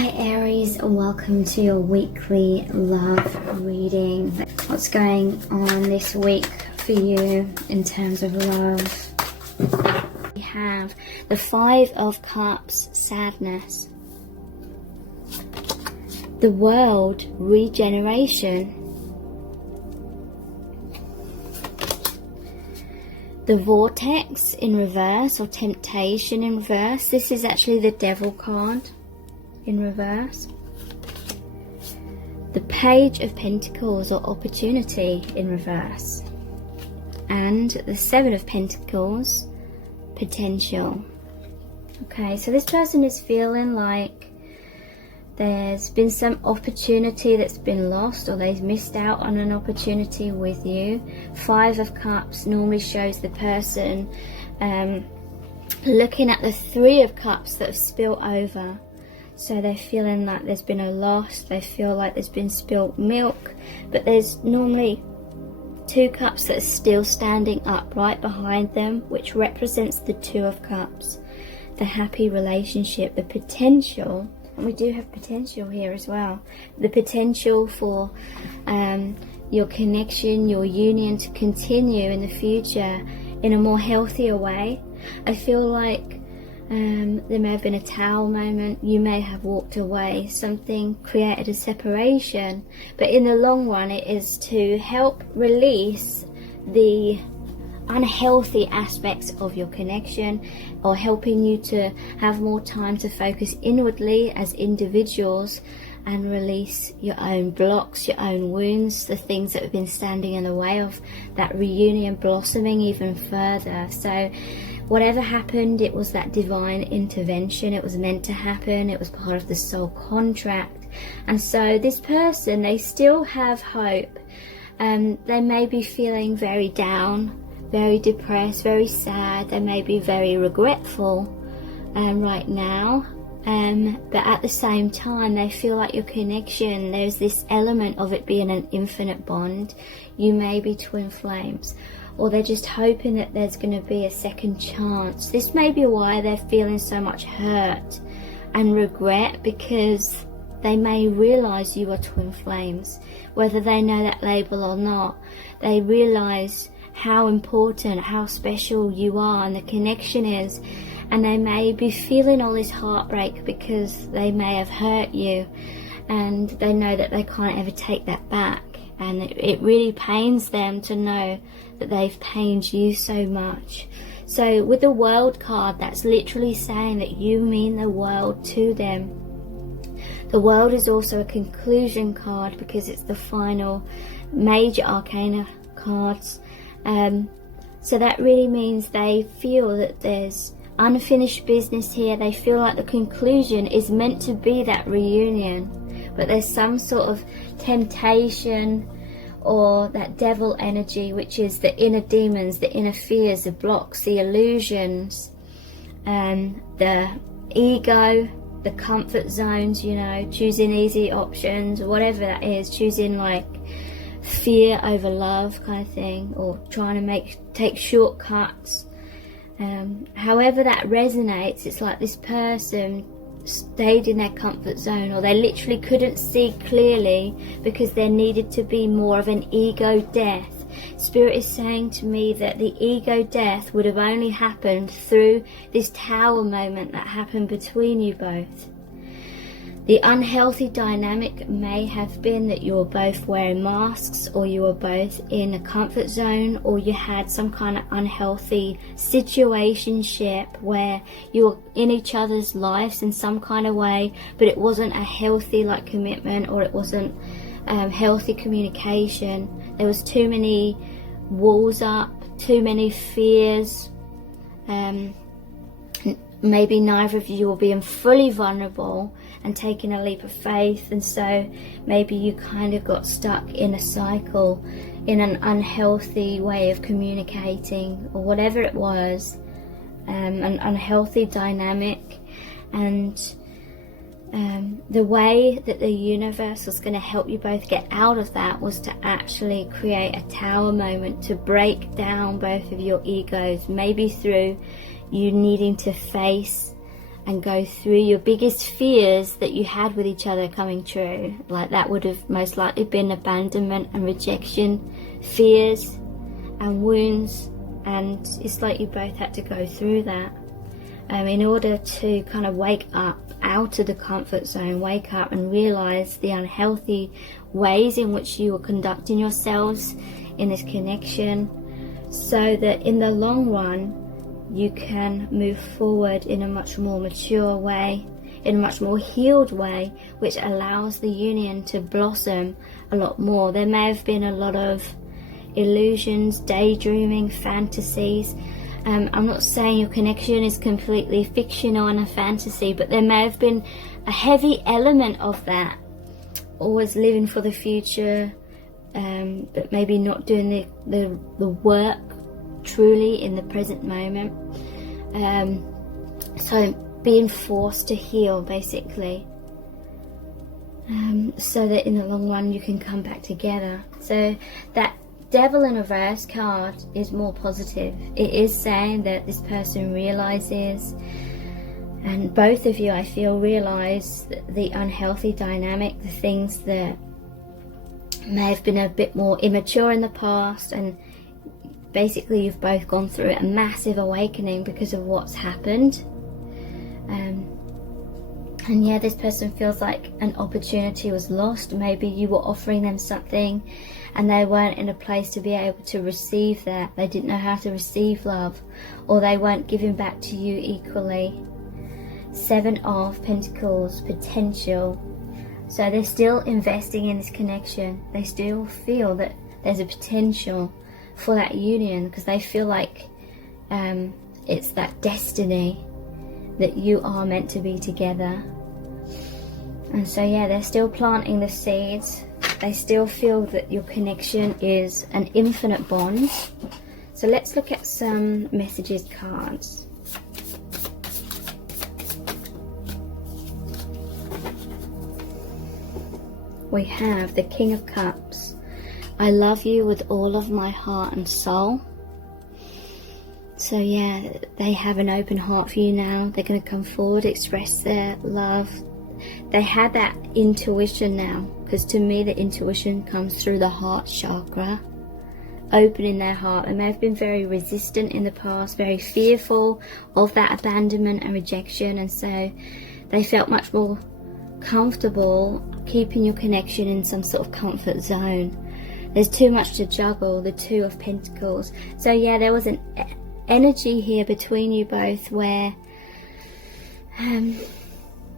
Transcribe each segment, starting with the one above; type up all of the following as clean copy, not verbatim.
Hi Aries, and welcome to your weekly love reading. What's going on this week for you in terms of love? We have the Five of Cups, sadness. The World, regeneration. The Vortex in reverse, or temptation in reverse. This is actually the Devil card in reverse. The Page of Pentacles, or opportunity, in reverse. And the Seven of Pentacles, potential. Okay, so this person is feeling like there's been some opportunity that's been lost, or they've missed out on an opportunity with you. Five of Cups normally shows the person looking at the Three of Cups that have spilled over. So they're feeling like there's been a loss, they feel like there's been spilt milk, but there's normally Two Cups that are still standing up right behind them, which represents the Two of Cups, the happy relationship, the potential. And we do have potential here as well. The potential for your connection, your union to continue in the future in a more healthier way. I feel like there may have been a towel moment. You may have walked away. Something created a separation. But in the long run, it is to help release the unhealthy aspects of your connection, or helping you to have more time to focus inwardly as individuals and release your own blocks, your own wounds, the things that have been standing in the way of that reunion blossoming even further. So whatever happened, it was that divine intervention. It was meant to happen. It was part of the soul contract. And so this person, they still have hope. They may be feeling very down, very depressed, very sad. They may be very regretful right now, but at the same time they feel like your connection, there's this element of it being an infinite bond. You may be twin flames, or they're just hoping that there's going to be a second chance. This may be why they're feeling so much hurt and regret, because they may realize you are twin flames, whether they know that label or not. They realize how important, how special you are and the connection is, and they may be feeling all this heartbreak because they may have hurt you, and they know that they can't ever take that back, and it really pains them to know that they've pained you so much. So with the World card, that's literally saying that you mean the world to them. The World is also a conclusion card because it's the final major arcana cards. So that really means they feel that there's unfinished business here. They feel like the conclusion is meant to be that reunion, but there's some sort of temptation or that devil energy, which is the inner demons, the inner fears, the blocks, the illusions, the ego, the comfort zones, you know, choosing easy options, whatever that is, choosing like fear over love kind of thing, or trying to take shortcuts. However that resonates, it's like this person stayed in their comfort zone, or they literally couldn't see clearly because there needed to be more of an ego death. Spirit is saying to me that the ego death would have only happened through this tower moment that happened between you both. The unhealthy dynamic may have been that you were both wearing masks, or you were both in a comfort zone, or you had some kind of unhealthy situationship where you were in each other's lives in some kind of way, but it wasn't a healthy like commitment, or it wasn't healthy communication. There was too many walls up, too many fears. Maybe neither of you were being fully vulnerable and taking a leap of faith, and so maybe you kind of got stuck in a cycle, in an unhealthy way of communicating, or whatever it was, an unhealthy dynamic. And the way that the universe was going to help you both get out of that was to actually create a tower moment to break down both of your egos, maybe through you needing to face and go through your biggest fears that you had with each other coming true. Like that would have most likely been abandonment and rejection, fears and wounds, and it's like you both had to go through that in order to kind of wake up out of the comfort zone, wake up and realize the unhealthy ways in which you were conducting yourselves in this connection, so that in the long run you can move forward in a much more mature way, in a much more healed way, which allows the union to blossom a lot more. There may have been a lot of illusions, daydreaming, fantasies. I'm not saying your connection is completely fictional and a fantasy, but there may have been a heavy element of that. Always living for the future, but maybe not doing the work truly in the present moment. So being forced to heal, basically, so that in the long run you can come back together. So that Devil in reverse card is more positive. It is saying that this person realizes, and both of you, I feel, realize the unhealthy dynamic, the things that may have been a bit more immature in the past, and basically you've both gone through a massive awakening because of what's happened. And yeah, this person feels like an opportunity was lost. Maybe you were offering them something and they weren't in a place to be able to receive that. They didn't know how to receive love, or they weren't giving back to you equally. 7 of Pentacles, potential. So they're still investing in this connection. They still feel that there's a potential for that union, because they feel like it's that destiny that you are meant to be together. And so yeah, they're still planting the seeds. They still feel that your connection is an infinite bond. So let's look at some messages cards. We have the King of Cups. I love you with all of my heart and soul. So yeah, they have an open heart for you now. They're going to come forward, express their love. They had that intuition now, because to me the intuition comes through the heart chakra, opening their heart. They may have been very resistant in the past, very fearful of that abandonment and rejection, and so they felt much more comfortable keeping your connection in some sort of comfort zone. There's too much to juggle, the 2 of Pentacles. So yeah, there was an energy here between you both where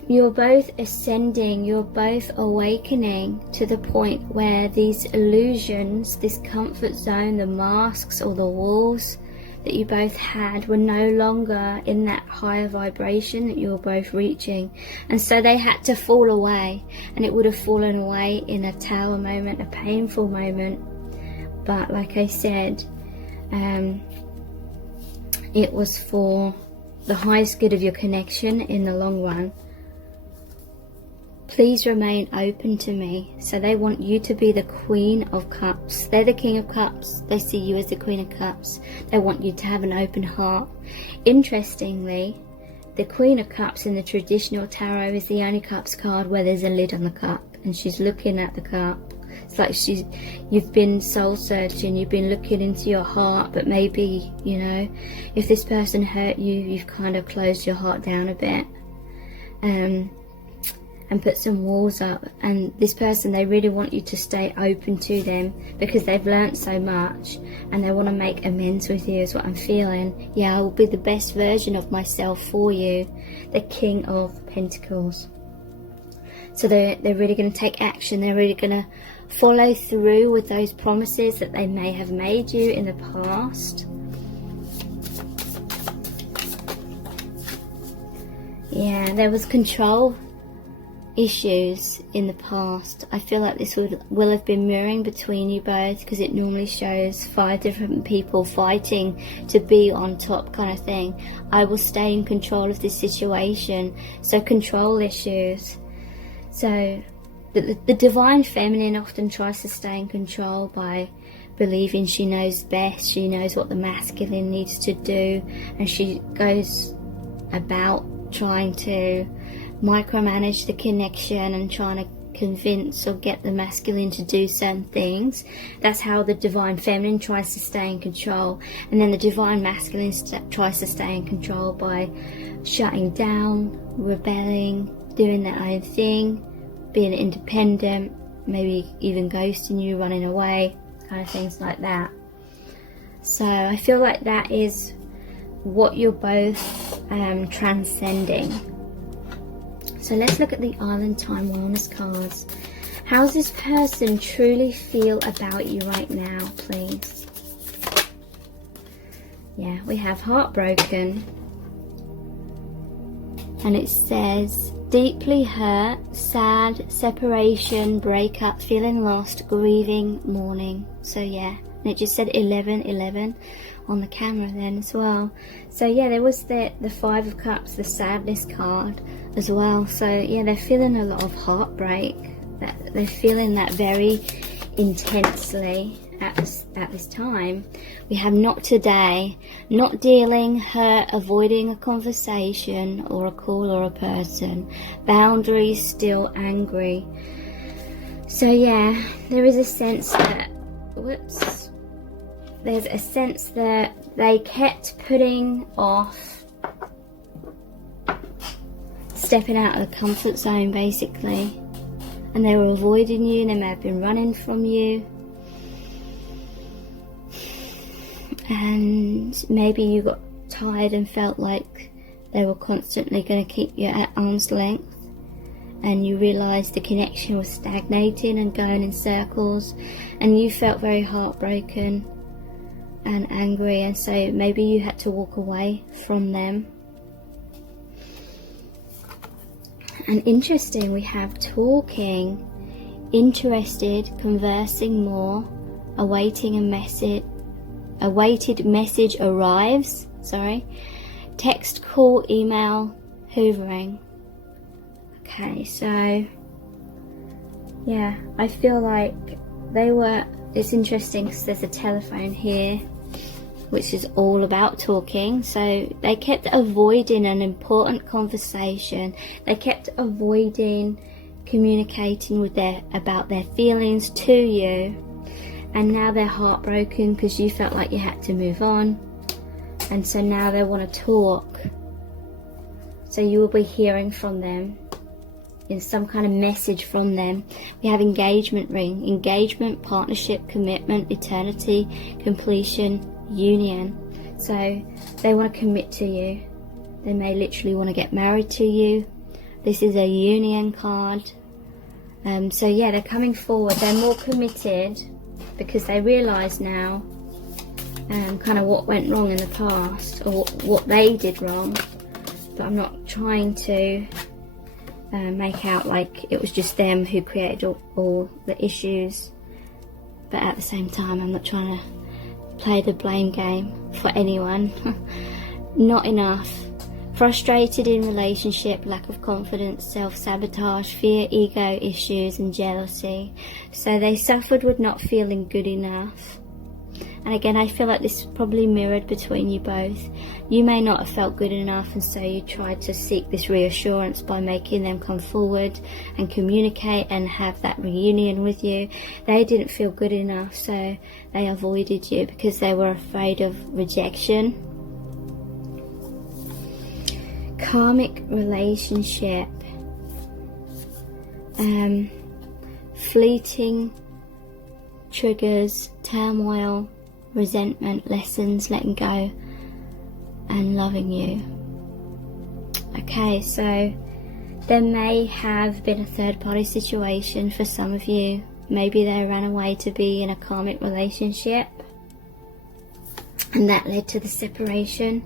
you're both ascending, you're both awakening to the point where these illusions, this comfort zone, the masks or the walls that you both had were no longer in that higher vibration that you were both reaching. And so they had to fall away, and it would have fallen away in a tower moment, a painful moment. But like I said, it was for the highest good of your connection in the long run. Please remain open to me. So they want you to be the Queen of Cups. They're the King of Cups. They see you as the Queen of Cups. They want you to have an open heart. Interestingly, the Queen of Cups in the traditional tarot is the only cups card where there's a lid on the cup, and she's looking at the cup. It's like you've been soul searching, you've been looking into your heart, but maybe, you know, if this person hurt you, you've kind of closed your heart down a bit. And put some walls up, and this person, they really want you to stay open to them because they've learnt so much and they want to make amends with you, is what I'm feeling. Yeah, I will be the best version of myself for you. The King of Pentacles. So they're really going to take action. They're really going to follow through with those promises that they may have made you in the past. Yeah, there was control issues in the past. I feel like this will have been mirroring between you both, because it normally shows 5 different people fighting to be on top kind of thing. I will stay in control of this situation. So control issues. So the divine feminine often tries to stay in control by believing she knows best, she knows what the masculine needs to do, and she goes about trying to micromanage the connection and trying to convince or get the masculine to do certain things. That's how the divine feminine tries to stay in control, and then the divine masculine tries to stay in control by shutting down, rebelling, doing their own thing, being independent, maybe even ghosting you, running away, kind of things like that. So I feel like that is what you're both transcending. So let's look at the Island Time Wellness cards. How does this person truly feel about you right now, please? Yeah, we have heartbroken. And it says deeply hurt, sad, separation, breakup, feeling lost, grieving, mourning. So yeah, and it just said 11 on the camera then as well. So yeah, there was the Five of Cups, the sadness card as well. So yeah, they're feeling a lot of heartbreak. They're feeling that very intensely at this time. We have not today, not dealing, hurt, avoiding a conversation or a call or a person, boundaries, still angry. So yeah, there is a sense that, there's a sense that they kept putting off stepping out of the comfort zone, basically, and they were avoiding you, and they may have been running from you, and maybe you got tired and felt like they were constantly going to keep you at arm's length, and you realised the connection was stagnating and going in circles, and you felt very heartbroken and angry, and so maybe you had to walk away from them. And interesting, we have talking, interested, conversing more, awaiting a message, awaited message arrives, text, call, email, hoovering. Okay, so yeah, I feel like it's interesting because there's a telephone here, which is all about talking. So they kept avoiding an important conversation. They kept avoiding communicating about their feelings to you. And now they're heartbroken because you felt like you had to move on. And so now they want to talk. So you will be hearing from them in some kind of message from them. We have engagement ring, engagement, partnership, commitment, eternity, completion, union. So they want to commit to you. They may literally want to get married to you. This is a union card. So yeah, they're coming forward. They're more committed because they realise now kind of what went wrong in the past, or what they did wrong. But I'm not trying to make out like it was just them who created all the issues. But at the same time, I'm not trying to play the blame game for anyone. Not enough. Frustrated in relationship, lack of confidence, self-sabotage, fear, ego issues and jealousy. So they suffered with not feeling good enough. And again, I feel like this is probably mirrored between you both. You may not have felt good enough, and so you tried to seek this reassurance by making them come forward and communicate and have that reunion with you. They didn't feel good enough, so they avoided you because they were afraid of rejection. Karmic relationship. Fleeting triggers, turmoil, resentment, lessons, letting go and loving you. Okay, so there may have been a third party situation for some of you. Maybe they ran away to be in a karmic relationship and that led to the separation.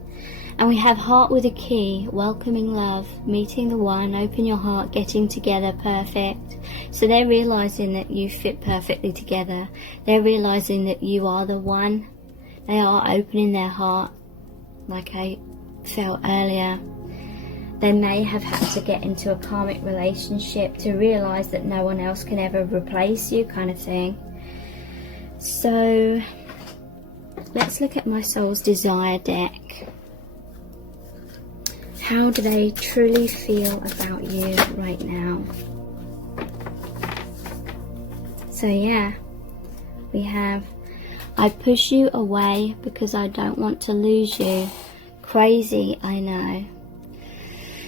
And we have heart with a key, welcoming love, meeting the one, open your heart, getting together, perfect. So they're realising that you fit perfectly together. They're realising that you are the one. They are opening their heart, like I felt earlier. They may have had to get into a karmic relationship to realise that no one else can ever replace you, kind of thing. So let's look at my soul's desire deck. How do they truly feel about you right now? So yeah, we have, I push you away because I don't want to lose you. Crazy, I know.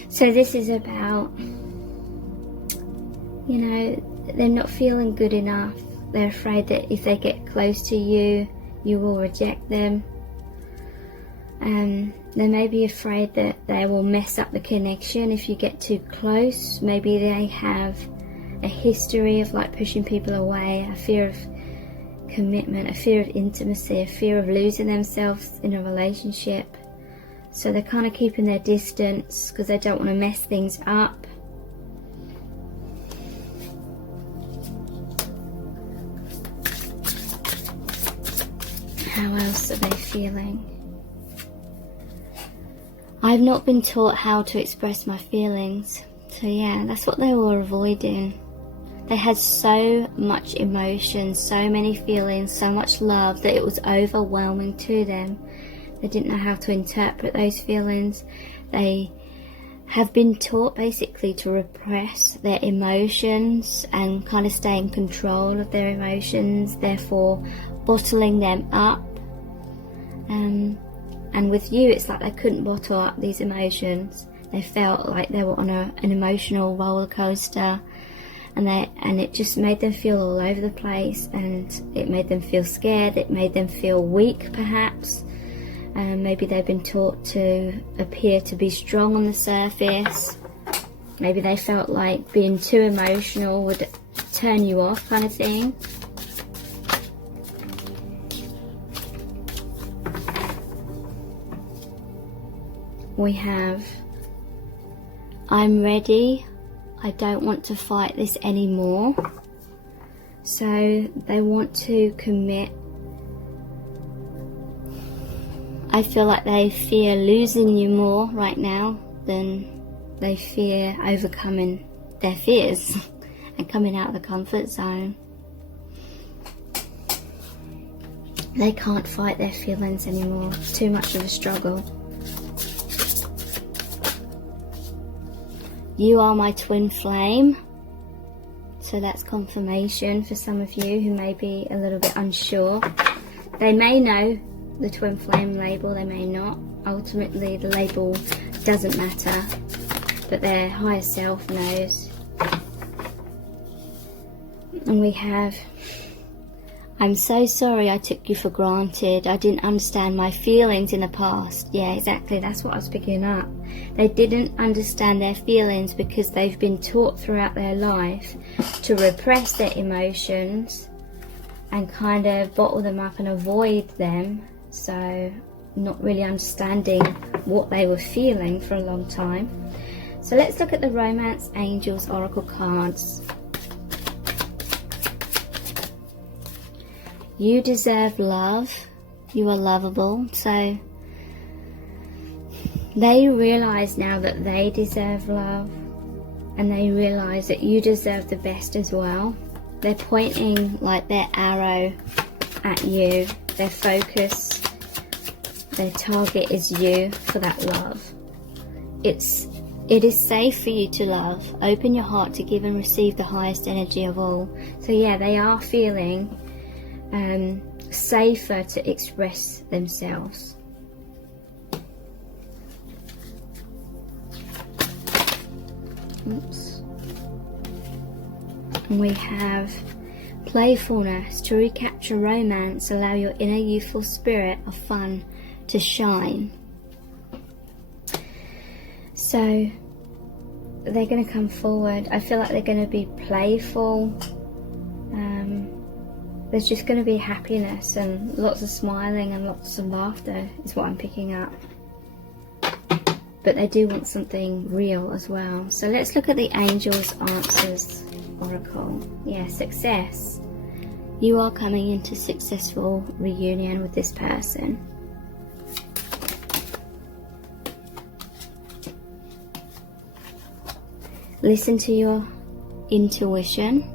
So this is about, you know, they're not feeling good enough. They're afraid that if they get close to you, you will reject them. They may be afraid that they will mess up the connection if you get too close. Maybe they have a history of like pushing people away, a fear of commitment, a fear of intimacy, a fear of losing themselves in a relationship. So they're kind of keeping their distance because they don't want to mess things up. How else are they feeling? I've not been taught how to express my feelings. So yeah, that's what they were avoiding. They had so much emotion, so many feelings, so much love that it was overwhelming to them. They didn't know how to interpret those feelings. They have been taught basically to repress their emotions and kind of stay in control of their emotions, therefore bottling them up. And with you, it's like they couldn't bottle up these emotions. They felt like they were on an emotional roller coaster. And it just made them feel all over the place, and it made them feel scared, it made them feel weak perhaps. Maybe they've been taught to appear to be strong on the surface. Maybe they felt like being too emotional would turn you off, kind of thing. We have, I'm ready. I don't want to fight this anymore. So they want to commit. I feel like they fear losing you more right now than they fear overcoming their fears and coming out of the comfort zone. They can't fight their feelings anymore. It's too much of a struggle. You are my twin flame. So that's confirmation for some of you who may be a little bit unsure. They may know the twin flame label, they may not. Ultimately, the label doesn't matter, but their higher self knows. And we have, I'm so sorry I took you for granted. I didn't understand my feelings in the past. Yeah, exactly. That's what I was picking up. They didn't understand their feelings because they've been taught throughout their life to repress their emotions and kind of bottle them up and avoid them. So not really understanding what they were feeling for a long time. So let's look at the Romance Angels Oracle cards. You deserve love. You are lovable. So they realize now that they deserve love, and they realize that you deserve the best as well. They're pointing like their arrow at you. Their focus, their target is you for that love. It is safe for you to love. Open your heart to give and receive the highest energy of all. So yeah, they are feeling safer to express themselves. Oops. And we have playfulness. To recapture romance, allow your inner youthful spirit of fun to shine. So they're going to come forward. I feel like they're going to be playful. There's just going to be happiness and lots of smiling and lots of laughter is what I'm picking up. But they do want something real as well. So let's look at the Angels Answers Oracle. Yeah, success. You are coming into successful reunion with this person. Listen to your intuition.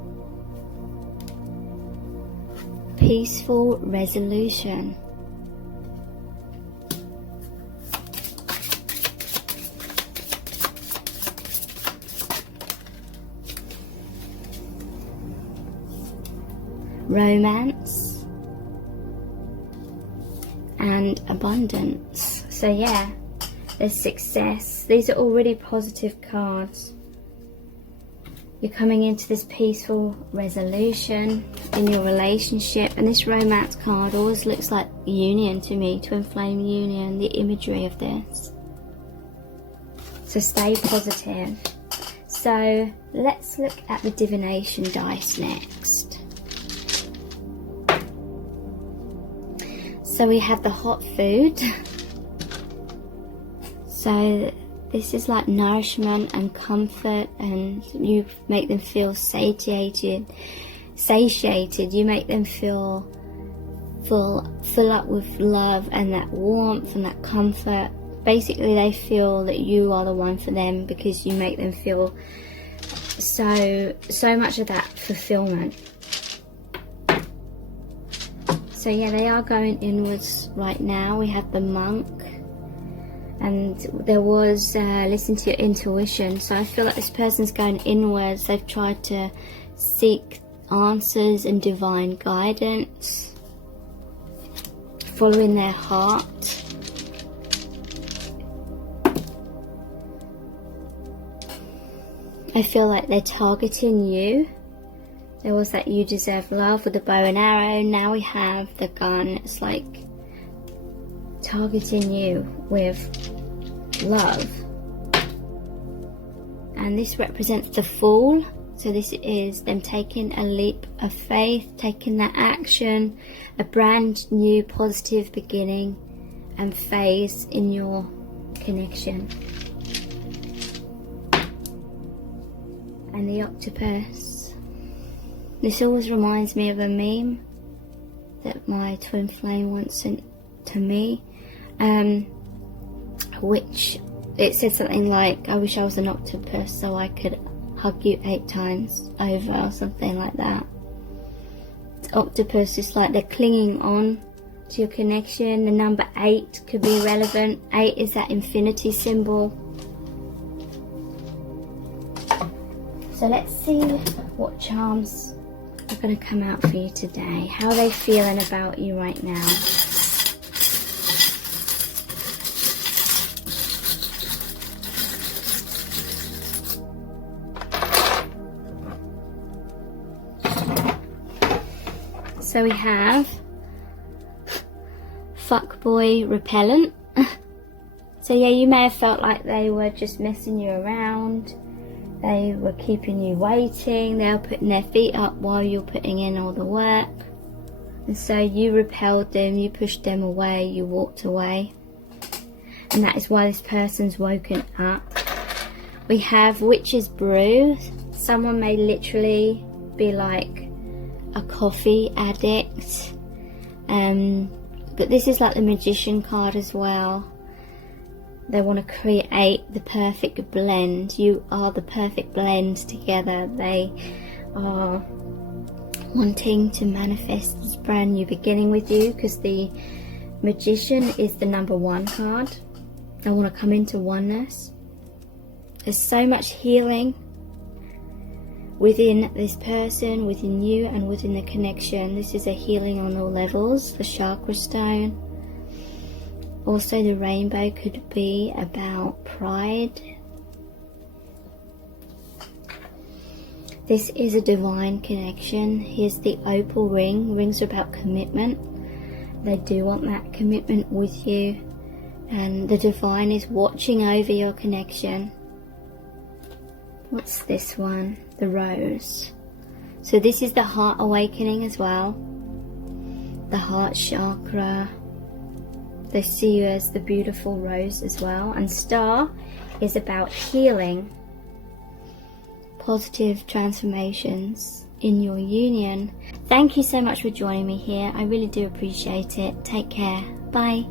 Peaceful resolution. romance, and abundance. So yeah, there's success. These are all really positive cards. You're coming into this peaceful resolution in your relationship, and this romance card always looks like union to me, twin flame union, the imagery of this. So stay positive. So let's look at the divination dice next. So we have the hot food. So this is like nourishment and comfort, and you make them feel satiated. You make them feel fill up with love and that warmth and that comfort. Basically, they feel that you are the one for them because you make them feel so much of that fulfillment. So yeah, they are going inwards right now. We have the monk. And there was listen to your intuition. So I feel like this person's going inwards. They've tried to seek answers and divine guidance, following their heart. I feel like they're targeting you. There was that you deserve love with the bow and arrow. Now we have the gun. It's like targeting you with love. And this represents the Fool. So this is them taking a leap of faith, taking that action, a brand new positive beginning and phase in your connection. And the octopus. This always reminds me of a meme that my twin flame once sent to me, which it said something like, I wish I was an octopus so I could hug you 8 times over, or something like that. Octopus is like they're clinging on to your connection. The number 8 could be relevant. 8 is that infinity symbol. So let's see what charms are going to come out for you today. How are they feeling about you right now? So we have fuckboy repellent. So yeah, you may have felt like they were just messing you around. They were keeping you waiting. They were putting their feet up while you're putting in all the work. And so you repelled them, you pushed them away, you walked away. And that is why this person's woken up. We have witch's brew. Someone may literally be like a coffee addict, but this is like the magician card as well. They want to create the perfect blend. You are the perfect blend together. They are wanting to manifest this brand new beginning with you, because the magician is the number 1 card. They want to come into oneness. There's so much healing within this person, within you, and within the connection. This is a healing on all levels. The chakra stone. Also the rainbow could be about pride. This is a divine connection. Here's the opal ring. Rings are about commitment. They do want that commitment with you. And the divine is watching over your connection. What's this one? The rose. So this is the heart awakening as well. The heart chakra. They see you as the beautiful rose as well. And star is about healing. Positive transformations in your union. Thank you so much for joining me here. I really do appreciate it. Take care. Bye.